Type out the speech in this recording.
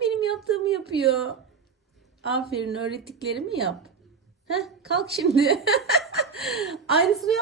Benim yaptığımı yapıyor. Aferin, öğrettiklerimi yap. Heh, kalk şimdi. Aynısını yap.